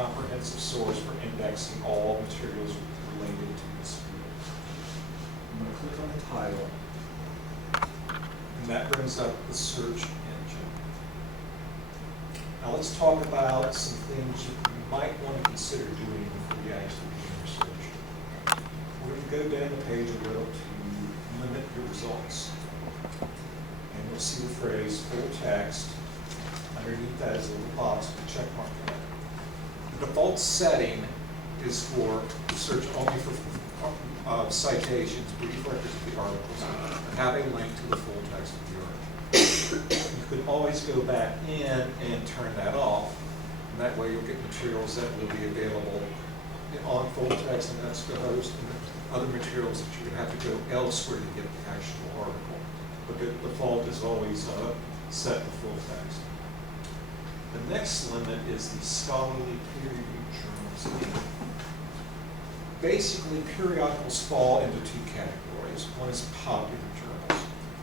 comprehensive source for indexing all materials related to this field. I'm going to click on the title, and that brings up the search engine. Now let's talk about some things you might want to consider doing before you actually do your search. We're going to go down the page a little to limit your results. And you'll see the phrase full text. Underneath that is a little box with a check mark in it. The default setting is for search only for citations, brief records of the articles, and have a link to the full text of the article. You could always go back in and turn that off, and that way you'll get materials that will be available on full text and EBSCOhost and other materials that you're going to have to go elsewhere to get the actual article. But the default is always set to full text. The next limit is the scholarly peer-reviewed journals. Basically, periodicals fall into two categories. One is popular journals.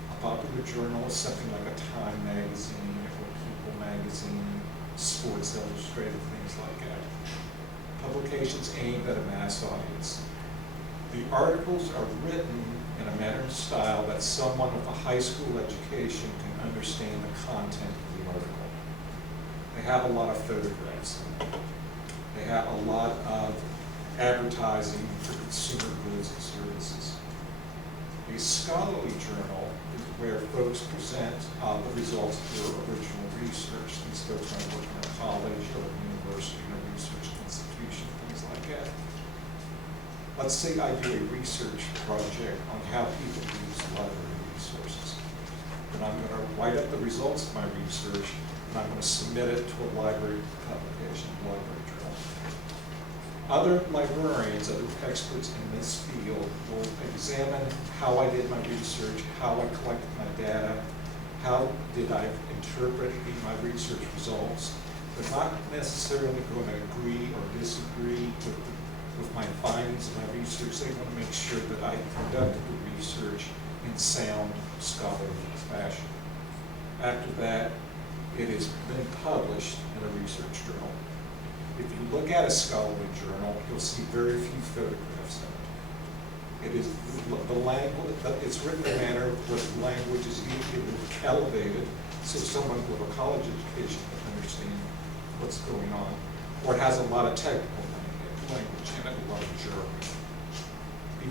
A popular journal is something like a Time magazine or People magazine, Sports Illustrated, things like that. Publications aimed at a mass audience. The articles are written in a manner and style that someone with a high school education can understand the content of the article. They have a lot of photographs. They have a lot of advertising for consumer goods and services. A scholarly journal is where folks present the results of their original research. These folks might work in a college or a university or a research institution, things like that. Let's say I do a research project on how people use library resources. And I'm going to write up the results of my research, and I'm going to submit it to a library publication, library journal. Other librarians, other experts in this field will examine how I did my research, how I collected my data, how did I interpret my research results. They're not necessarily going to agree or disagree with my findings of my research. They want to make sure that I conducted the research in sound scholarly fashion. After that, it has been published in a research journal. If you look at a scholarly journal, you'll see very few photographs in it. It is the language, it's written in a manner where the language is elevated so someone with a college education can understand what's going on. Or it has a lot of technical language in it, a lot of jargon.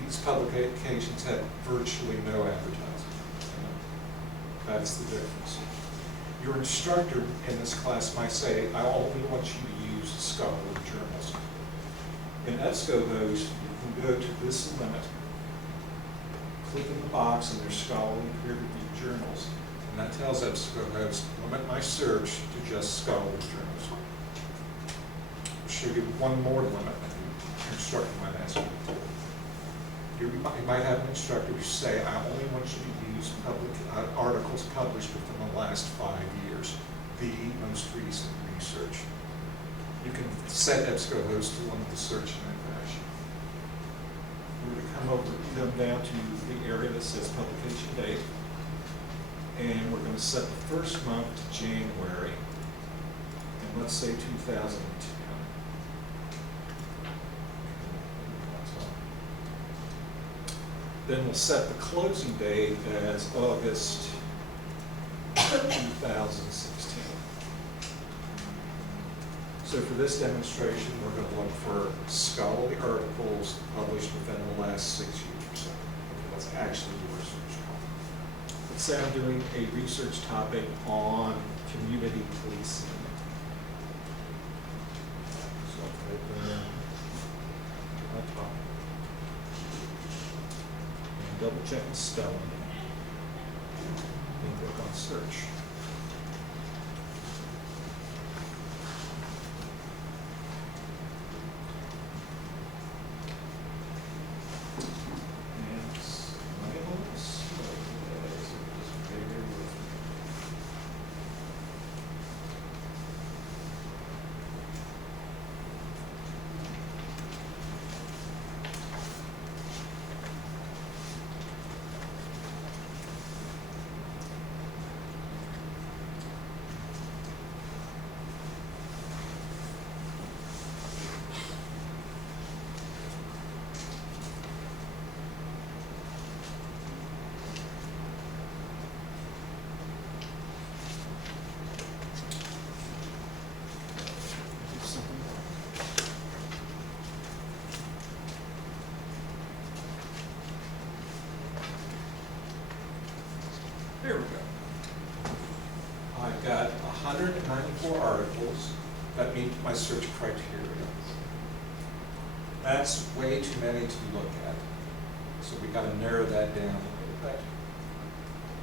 These publications have virtually no advertising. That's the difference. Your instructor in this class might say, I only want you to use scholarly journals. In EBSCOhost, you can go to this limit, click in the box, and there's scholarly peer-reviewed journals. And that tells EBSCOhost, limit my search to just scholarly journals. I'll show you one more limit that your instructor might ask you to do. You might have an instructor who say, I only want you to use articles published within the last 5 years, the most recent research. You can set EBSCOhost to limit the search in that fashion. We're going to come over down to the area that says publication date, and we're going to set the first month to January, and let's say 2010. Then we'll set the closing date as August 2016. So for this demonstration, we're going to look for scholarly articles published within the last 6 years. Let's actually do a research topic. Let's say I'm doing a research topic on community policing. So I'll open my topic. Double check the spelling, and click on search. And it's a little slow today, so just bear with me. 4 articles that meet my search criteria. That's way too many to look at. So we got to narrow that down a little bit.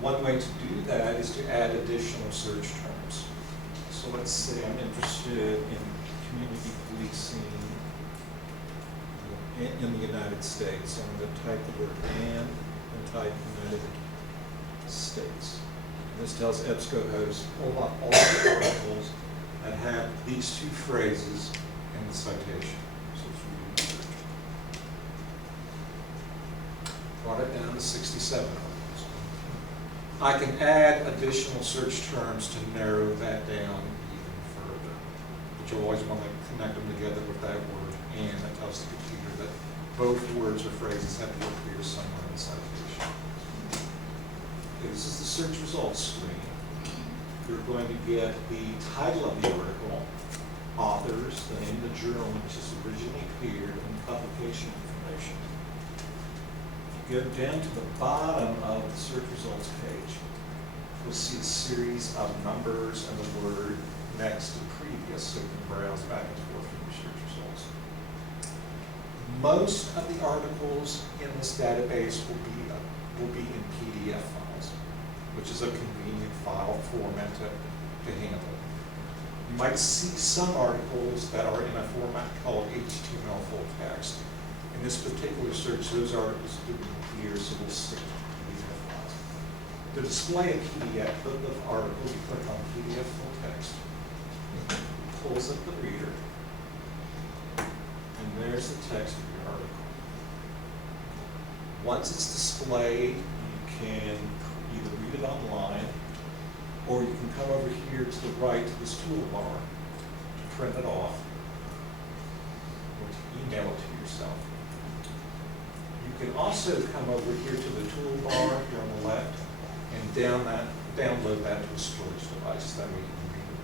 One way to do that is to add additional search terms. So let's say I'm interested in community policing in the United States. I'm going to type the word and type United States. And this tells EBSCOhost pull up all the articles that have these 2 phrases in the citation. So it's really search. Brought it down to 67 articles. I can add additional search terms to narrow that down even further. But you'll always want to connect them together with that word and that tells the computer that both words or phrases have to appear somewhere in the citation. Okay, this is the search results screen. You're going to get the title of the article, authors, the name of the journal in which this originally appeared, and publication information. Go down to the bottom of the search results page. You'll see a series of numbers and the word next to previous, so you can browse back and forth in your search results. Most of the articles in this database will be in PDF files, which is a convenient file format to handle. You might see some articles that are in a format called HTML full text. In this particular search, those articles do appear, so we'll stick to PDF files. To display a PDF of article, you click on PDF full text. It pulls up the reader, and there's the text of your article. Once it's displayed, you can either read it online, or you can come over here to the right to this toolbar to print it off, or to email it to yourself. You can also come over here to the toolbar here on the left and download that to a storage device. That way you can read it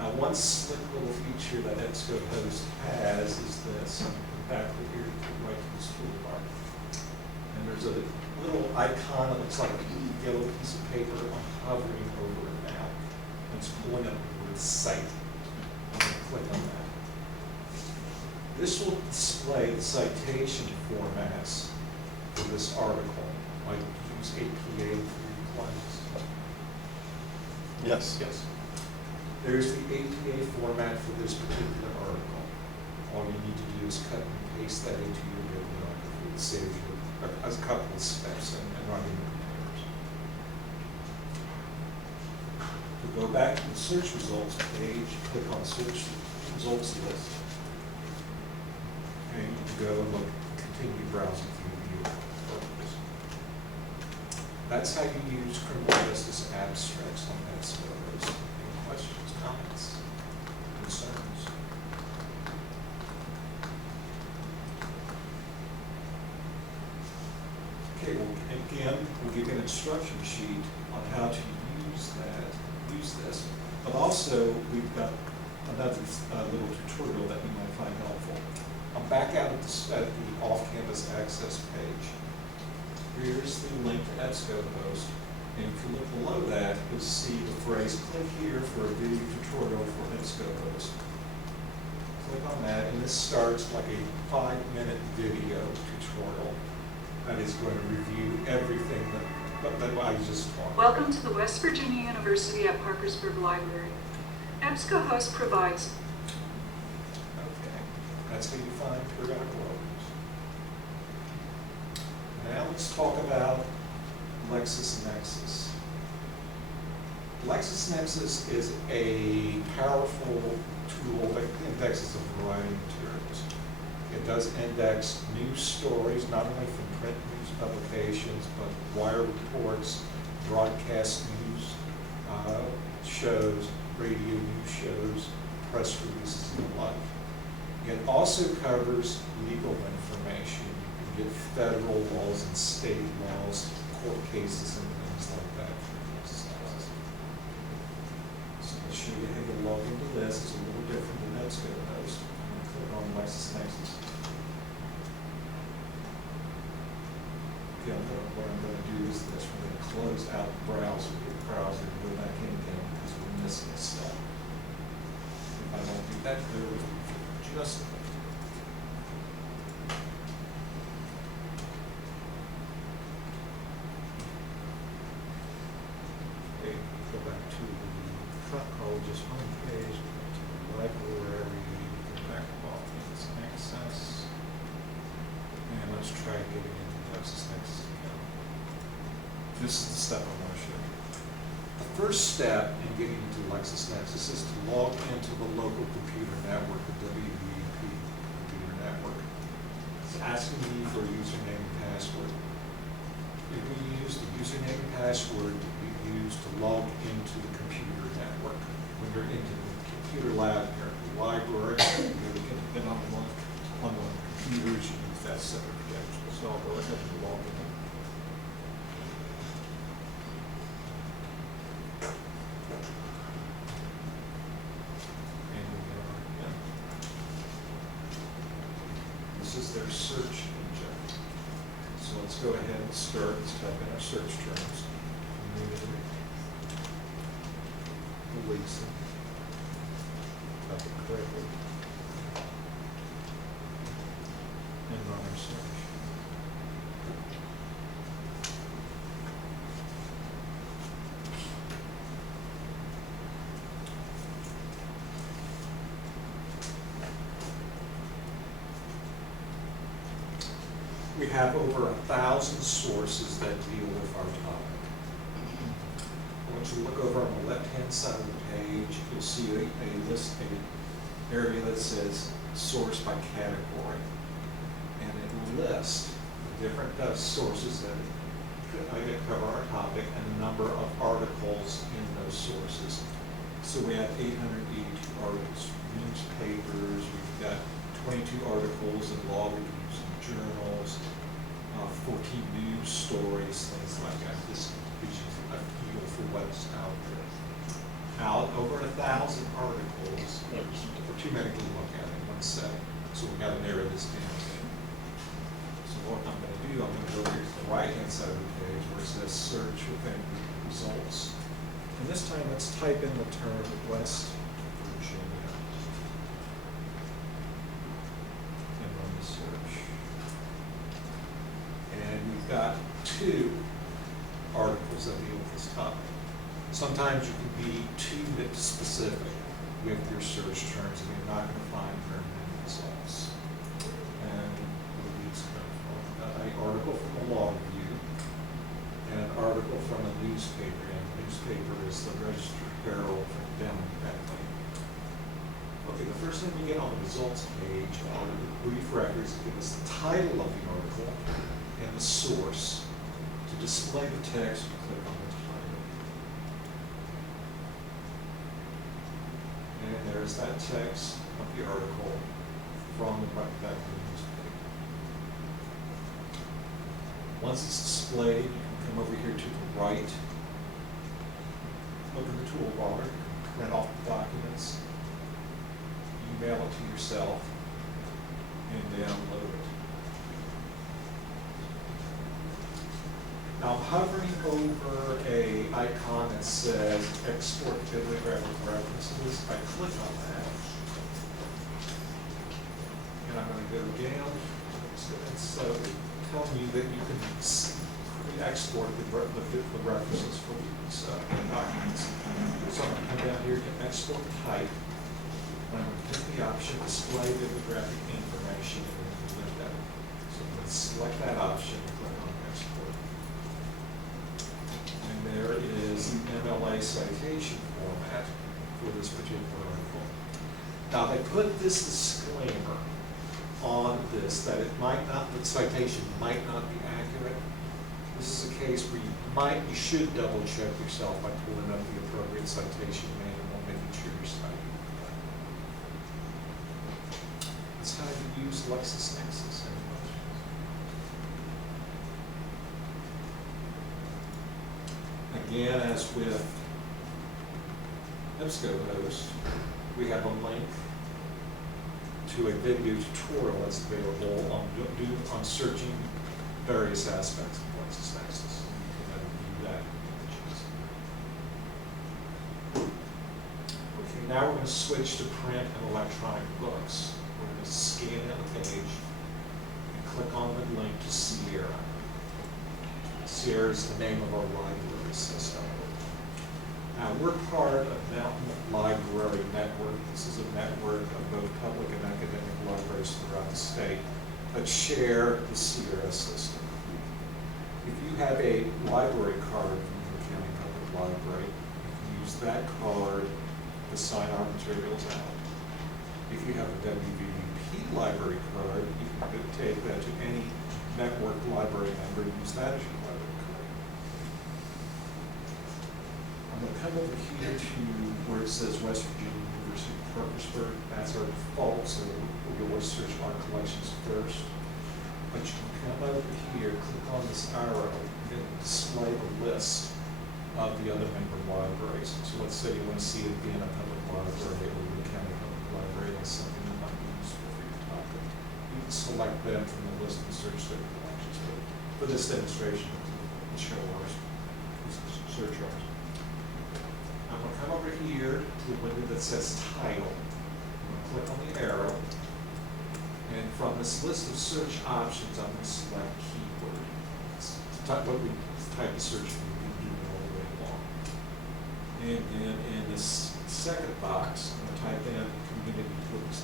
later. Now, one slick little feature that EBSCOhost has is this. Back over here to the right to this toolbar. And there's a little icon that looks like a yellow piece of paper. I'm hovering over it now. And it's pulling up the word cite. I'm going to click on that. This will display the citation formats for this article. I use APA 3 plugins. Yes. Yes. There's the APA format for this particular article. All you need to do is cut and paste that into your bibliography. It saves you a couple of steps in running the computers. To go back to the search results page, click on search results list. And you can go and continue browsing through your articles. That's how you use criminal justice abstracts on EBSCOhost. Any questions, comments, concerns? Okay, well, again, we'll give you an instruction sheet on how to use this, but also we've got another little tutorial that you might find helpful. I'm back out at the off-campus access page. Here's the link to EBSCOhost, and if you look below that, you'll see the phrase, click here for a video tutorial for EBSCOhost. Click on that, and this starts like a 5-minute video tutorial that is going to review everything that I just talked about. Welcome to the West Virginia University at Parkersburg Library. EBSCOhost provides. Okay, that's how you find periodical articles. Now let's talk about LexisNexis. LexisNexis is a powerful tool that indexes a variety of materials. It does index news stories, not only from print news publications, but wire reports, broadcast news shows, radio news shows, press releases, and the like. It also covers legal information. You can get federal laws and state laws, court cases, and things like that. So I'll show you how to log into this. It's a little different than EBSCOhost. I'm going to click on LexisNexis. again, what I'm gonna do is this, we're gonna close out the browser, and go back in again, because we're missing a step. If I don't do that, there we go, just. Okay, go back to the Hupp College's homepage, go back to the library, go back off its access. And let's try getting into LexisNexis again. This is the step I want to show you. The first step in getting into LexisNexis is to log into the local computer network, the WVUP computer network. It's asking me for a username and password. If we use the username and password that we use to log into the computer network, when you're into the computer lab here at the library, you can get on the computers, you use that set of credentials. So I'll go ahead and log in. And we are in. This is their search engine. So let's go ahead and start. Let's type in our search terms. Community. Lisa. Type it correctly. And run our search. We have over 1,000 sources that deal with our topic. Once you look over on the left-hand side of the page, you'll see a list, an area that says source by category. And it lists the different sources that cover our topic and the number of articles in those sources. So we have 882 articles, newspapers, we've got 22 articles in law reviews and journals, 14 news stories, things like that. This gives you a feel for what's out there. Out over 1,000 articles, for too many to look at in one setting. So we've got to narrow this down. So what I'm going to do, I'm going to go over here to the right-hand side of the page where it says search within results. And this time let's type in the term West Virginia. And run the search. And we've got 2 articles that deal with this topic. Sometimes you can be too specific with your search terms and you're not going to find very many results. And where these come from? An article from a law review and an article from a newspaper. And the newspaper is the Register Herald from Denver that way. Okay, the first thing we get on the results page are the brief records that give us the title of the article and the source. To display the text, you click on the title. And there's that text of the article from that newspaper. Once it's displayed, you can come over here to the right, look at the toolbar, print off the documents, email it to yourself, and download it. Now, hovering over a icon that says export bibliographic references, I click on that. And I'm going to go down. So tell me that you can export the references for these documents. So I'm going to come down here to export type. And I'm going to pick the option display bibliographic information in the window. So let's select that option and click on export. And there is the MLA citation format for this particular article. Now they put this disclaimer on this that it might not, the citation might not be accurate. This is a case where you should double check yourself by pulling up the appropriate citation manual, making sure you're citing. That's how you use LexisNexis. Again, as with EBSCOhost, we have a link to a video tutorial that's available on searching various aspects of access. You can then view that in images. Okay, now we're going to switch to print and electronic books. We're going to scan down the page and click on the link to Sierra. Sierra is the name of our library system. Now, we're part of Mountain Library Network. This is a network of both public and academic libraries throughout the state that share the Sierra system. If you have a library card from the County Public Library, you can use that card to sign our materials out. If you have a WVUP library card, you can take that to any network library member and use that as your library card. I'm going to come over here to where it says West Virginia University Parkersburg. That's our default, so we'll always search our collections first. But you can come over here, click on this arrow, and then display the list of the other member libraries. So let's say you want to see it be in a public library or the county public library. That's something that might be useful for your topic. You can select them from the list and search their collections. But for this demonstration, we'll show ours. Search ours. I'm going to come over here to the window that says Title. I'm going to click on the arrow. And from this list of search options, I'm going to select keyword. What we type the search for, we can do it all the way along. And then in this second box, I'm going to type in community books.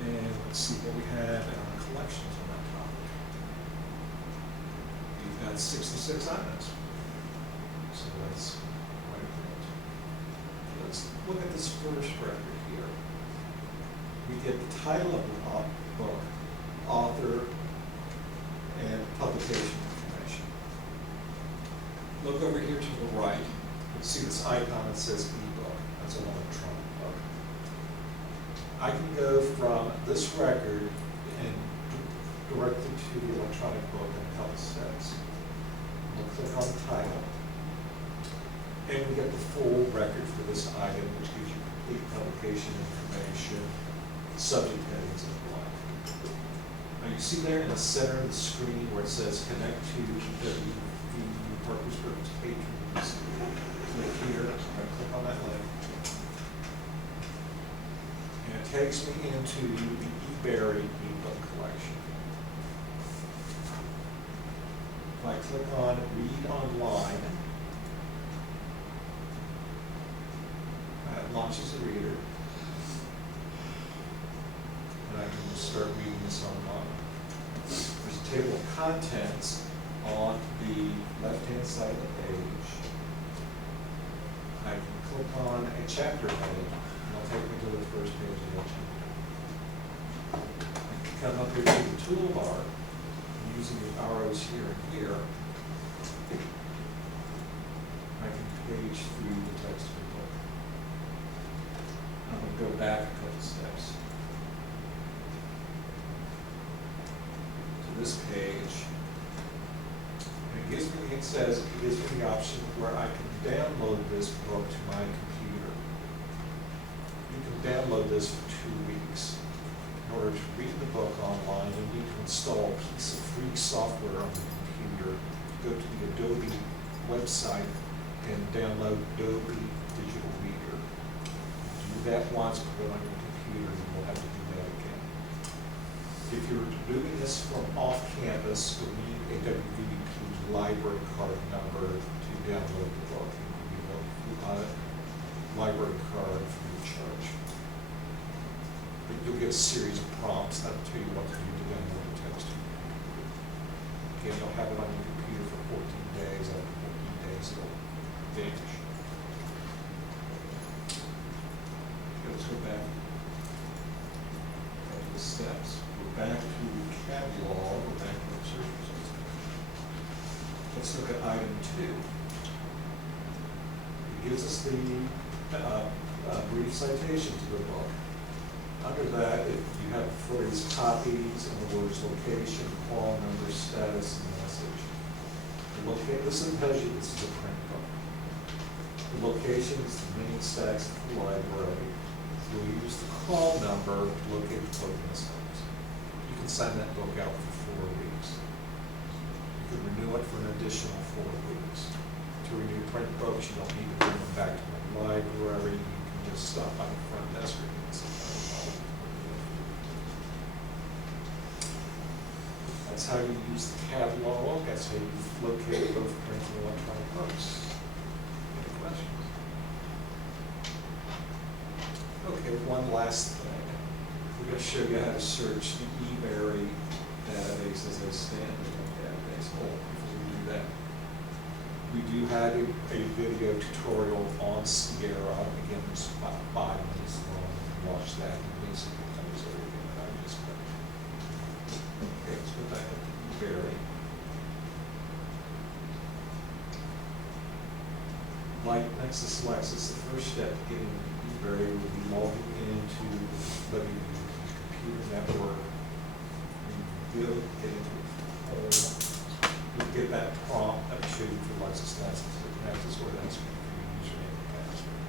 And let's see what we have in our collections on that topic. We've got 66 items. So that's quite a bit. Let's look at this first record here. We get the title of the book, author, and publication information. Look over here to the right. You'll see this icon that says ebook. That's an electronic book. I can go from this record and directly to the electronic book and health steps. We'll click on the title. And we get the full record for this item, which gives you complete publication information, subject headings, and the like. Now you see there in the center of the screen where it says connect to WVU Parkersburg's patrons. Click here, I'm going to click on that link. And it takes me into the eBerry ebook collection. If I click on Read Online, that launches the reader, and I can start reading this online. There's a table of contents on the left-hand side of the page. I can click on a chapter heading, and it'll take me to the first page of the chapter. I can come up here to the toolbar, using the arrows here and here. I can page through the text of the book. I'm going to go back a couple steps to this page. And it gives me, it gives me the option where I can download this book to my computer. You can download this for 2 weeks. In order to read the book online, you need to install a piece of free software on the computer. Go to the Adobe website and download Adobe Digital Reader. Do that once, put it on your computer, and you'll have to do that again. If you're doing this from off campus, you'll need a WVUP library card number to download the book. You will a library card free of charge. But you'll get a series of prompts that will tell you what to do to download the text. Again, you'll have it on your computer for 14 days. After 14 days, it'll vanish. Let's go back to the steps. We're back to the catalog. We're back to the search results. Let's look at item 2. It gives us the brief citation to the book. Under that, if you have the phrase copies and the words location, call number, status, and message. This tells you this is a print book. The location is the main stacks of the library. You'll use the call number to locate the book in the summons. You can sign that book out for 4 weeks. You can renew it for an additional 4 weeks. To renew print books, you don't need to bring them back to the library. You can just stop by the front desk or you can sit down and call. That's how you use the catalog. That's how you locate both print and electronic books. Any questions? Okay, one last thing. We're going to show you how to search the eBury database as a standalone database. Oh, before we do that, we do have a video tutorial on Sierra. Again, it's about 5 minutes long. Watch that. It basically covers everything that I just covered. Okay, let's go back up to eBury. Like Nexus Lexus, the first step to getting into eBury will be logging into the computer network. You go get into it. You get that prompt that we showed you for LexisNexis. Nexus, where that's going to be username and password.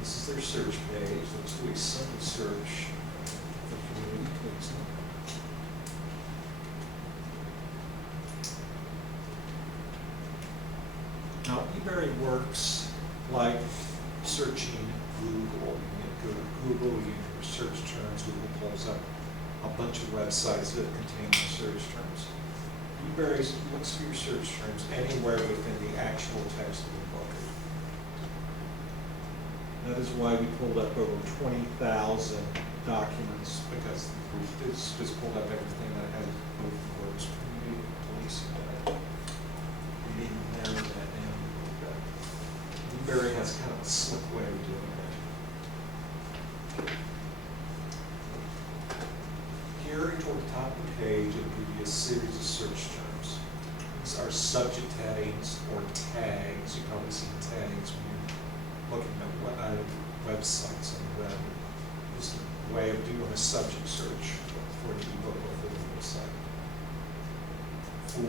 This is their search page. Let's do a simple search for community policing. Now, eBury works like searching Google. You go to Google, you enter your search terms, Google pulls up a bunch of websites that contain your search terms. eBury looks for your search terms anywhere within the actual text of the book. That is why we pulled up over 20,000 documents, because it's just pulled up everything that has both words, community policing in it. We need to narrow that down a little bit. eBury has kind of a slick way of doing that. Here toward the top of the page, it'll give you a series of search terms. These are subject headings or tags. You've probably seen tags when you're looking at websites on the web. It's a way of doing a subject search for the ebook or for the website. For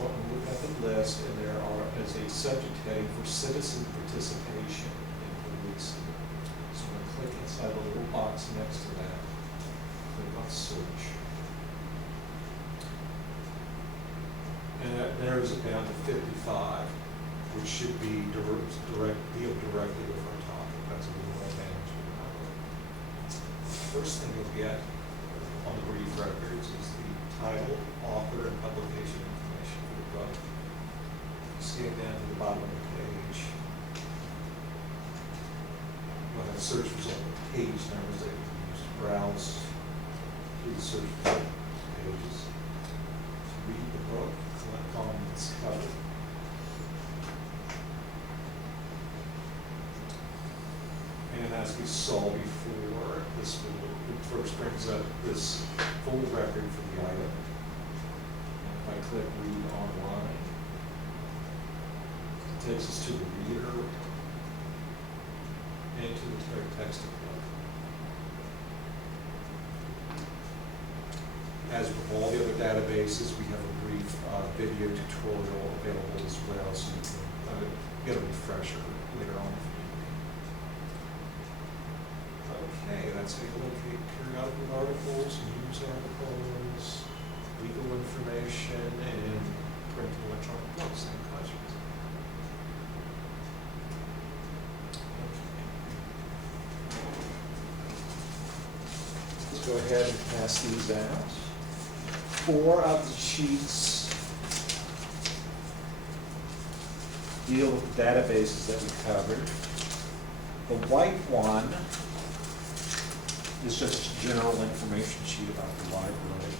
what we look at the list, and there is a subject heading for citizen participation in policing. So I'm going to click inside the little box next to that. Click on search. And that narrows it down to 55, which should be deal directly with our topic. That's a real advantage of the network. First thing you'll get on the brief records is the title, author, and publication information for the book. Scan down to the bottom of the page. You'll have search result page numbers that you can use to browse through the search result pages. To read the book, click on its cover. And as we saw before, this first brings up this full record for the item. And if I click read online, it takes us to the reader and to the text of the book. As with all the other databases, we have a brief video tutorial available as well, so you can get a refresher later on. Okay, that's how you locate periodical articles, news articles, legal information, and print and electronic books. Any questions? Okay. Let's go ahead and pass these out. 4 of the sheets deal with the databases that we covered. The white one is just a general information sheet about the library.